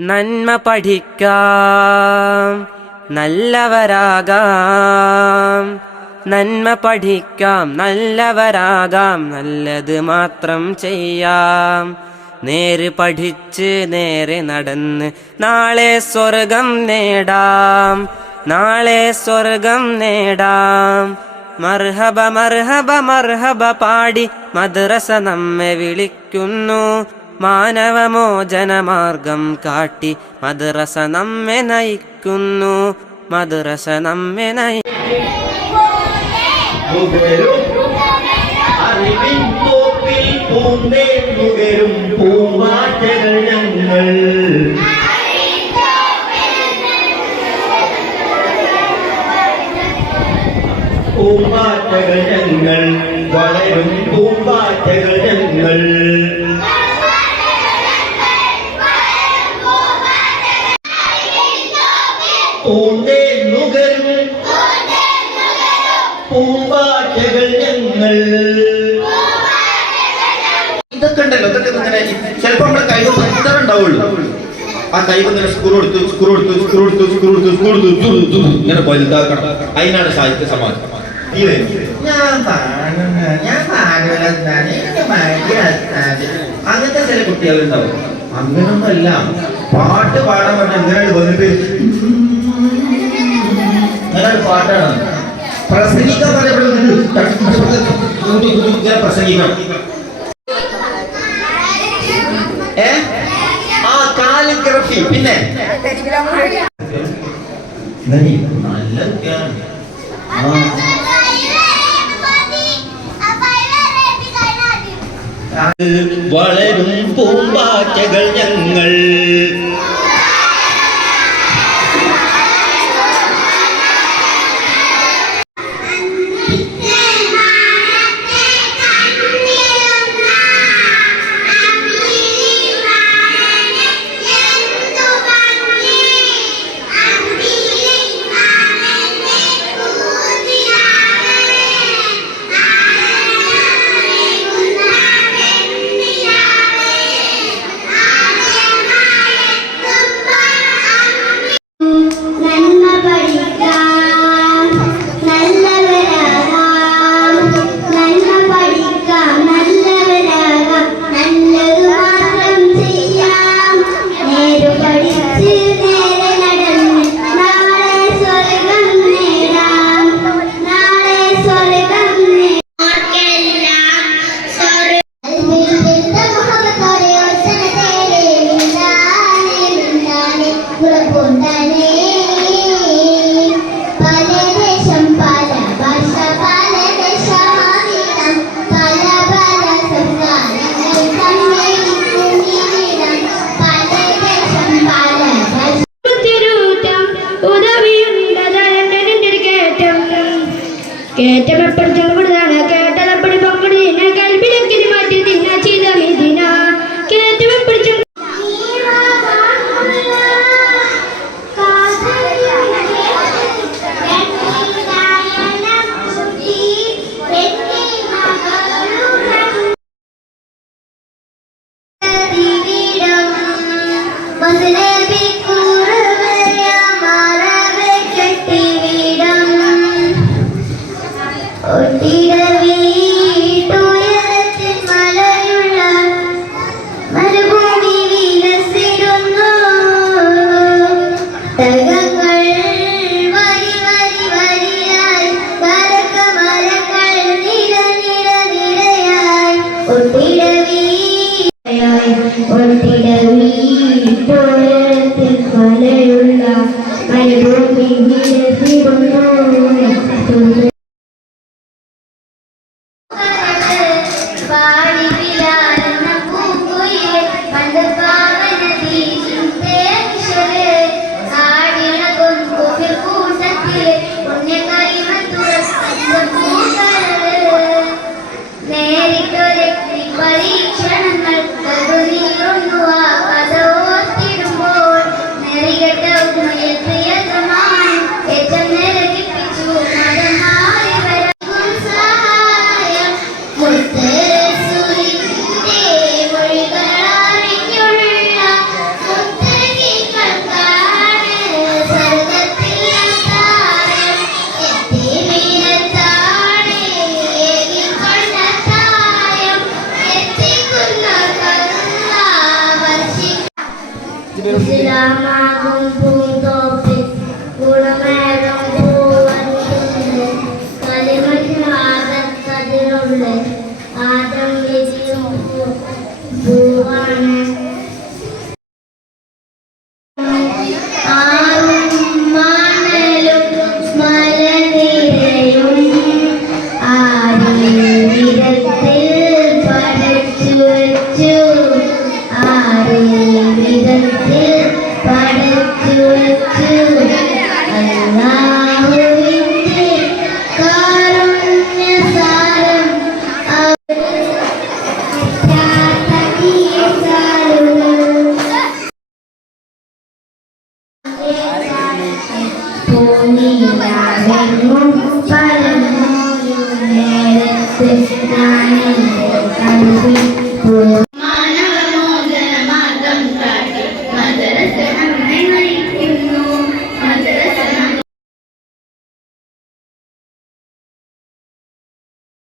നന്മ പഠിക്കാം. നല്ലവരാകാം. നന്മ പഠിക്കാം. നല്ലവരാകാം. നല്ലത് മാത്രം ചെയ്യാം. നേര് പഠിച്ച് നേരെ നടന്ന് നാളെ സ്വർഗം നേടാം. നാളെ സ്വർഗം നേടാം. മർഹബ മർഹബ മർഹബ പാടി മദ്രസ നമ്മെ വിളിക്കുന്നു. മാനവമോചനമാർഗം കാട്ടി മദ്രസ നമ്മെ നയിക്കുന്നു. മദ്രസ നമ്മെ നയി പൂമ്പാറ്റകൾ ഞങ്ങൾ വളരും പൂമ്പാറ്റകൾ ഞങ്ങൾ. പൂന്തേ നുകരും പൂമ്പാറ്റകൾ ഞങ്ങൾ. ഇതൊക്കെ ഉണ്ടല്ലോ ഇതൊക്കെ ഇങ്ങനെ ചിലപ്പോ നമ്മുടെ കൈ ഇത്ര ഉണ്ടാവുള്ളൂ. ആ കൈ ഇങ്ങനെ സ്ക്രൂ എടുത്തു സ്ക്രൂ എടുത്തു സ്ക്രൂ എടുത്തു സ്ക്രൂ എടുത്തു സ്ക്രൂ എടുത്തു ഇങ്ങനെ വലുതാക്കണം. അതിനാണ് സാഹിത്യ സമാജം? ഞാൻ പാടുന്ന ഞാൻ. അങ്ങനത്തെ ചില കുട്ടികളുണ്ടാവും. അങ്ങനൊന്നുമല്ല. പാട്ട് പാടാൻ പറഞ്ഞ അങ്ങനെ വന്നിട്ട് അങ്ങനെ പാട്ടാണ്. പ്രസംഗിക്കാൻ ഇങ്ങനെ പ്രസംഗിക്കണം ഏ? കാലിഗ്രഫി. പിന്നെ? നനി, നല്ല വളരും പൂമ്പാറ്റകൾ ഞങ്ങൾ ഒട്ടിട ഇസ്ലാമാകും പൂന്തോപ്പിൽ ഗുണമേറും പൂവനുണ്ട് കളിമണ്ണാകത്തതിനുള്ള ആദം വിധിയും പൂവാണ്.